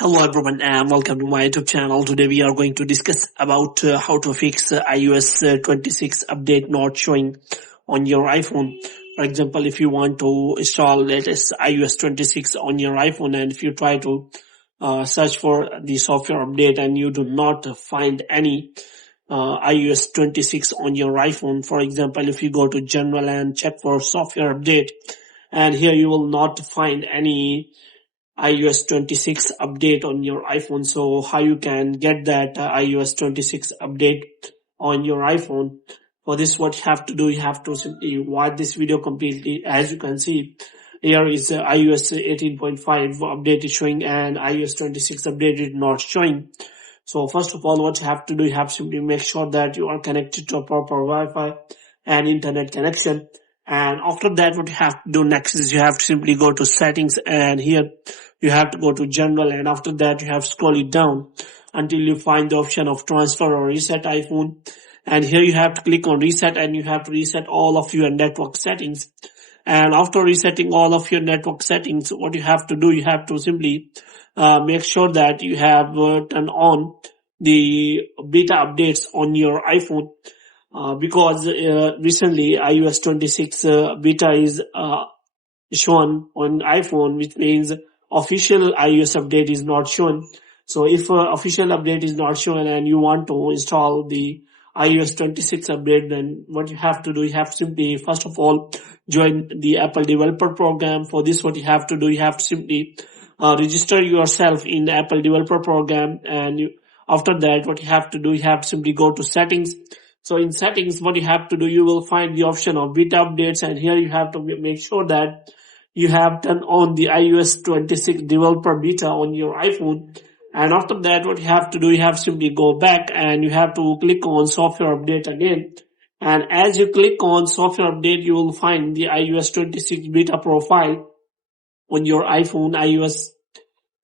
Hello everyone and welcome to my YouTube channel. Today we are going to discuss about how to fix iOS 26 update not showing on your iPhone. For example, if you want to install latest iOS 26 on your iPhone and if you try to search for the software update and you do not find any iOS 26 on your iPhone. For example, if you go to general and check for software update, and here you will not find any iOS 26 update on your iPhone. So how you can get that iOS 26 update on your iPhone? For this, what you have to do, you have to simply watch this video completely. As you can see, here is iOS 18.5 update is showing and iOS 26 update is not showing. So first of all, what you have to do, you have to simply make sure that you are connected to a proper Wi-Fi and internet connection. And after that, what you have to do next is you have to simply go to settings, and here you have to go to general, and after that you have to scroll it down until you find the option of transfer or reset iPhone. And here you have to click on reset, and you have to reset all of your network settings. And after resetting all of your network settings, what you have to do, you have to simply make sure that you have turned on the beta updates on your iPhone. Because recently iOS 26 beta is shown on iPhone, which means official iOS update is not shown. So if official update is not shown and you want to install the iOS 26 update, then what you have to do, you have to simply, first of all, join the Apple developer program. For this, what you have to do, you have to simply register yourself in the Apple developer program, and after that, what you have to do, you have to simply go to settings. So in settings, what you have to do, you will find the option of beta updates, and here you have to make sure that you have turned on the iOS 26 developer beta on your iPhone. And after that, what you have to do, you have to simply go back and you have to click on software update again. And as you click on software update, you will find the iOS 26 beta profile on your iPhone iOS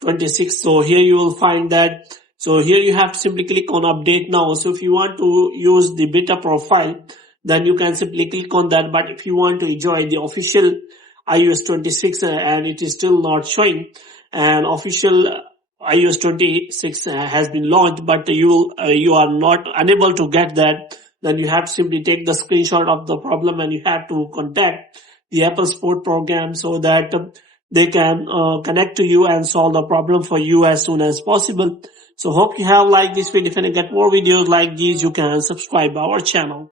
26. So here you will find that. So here you have to simply click on update now. So if you want to use the beta profile, then you can simply click on that. But if you want to enjoy the official iOS 26 and it is still not showing, and official iOS 26 has been launched, but you are not unable to get that, then you have to simply take the screenshot of the problem and you have to contact the Apple support program so that they can connect to you and solve the problem for you as soon as possible. So hope you have liked this video. If you get more videos like these, you can subscribe our channel.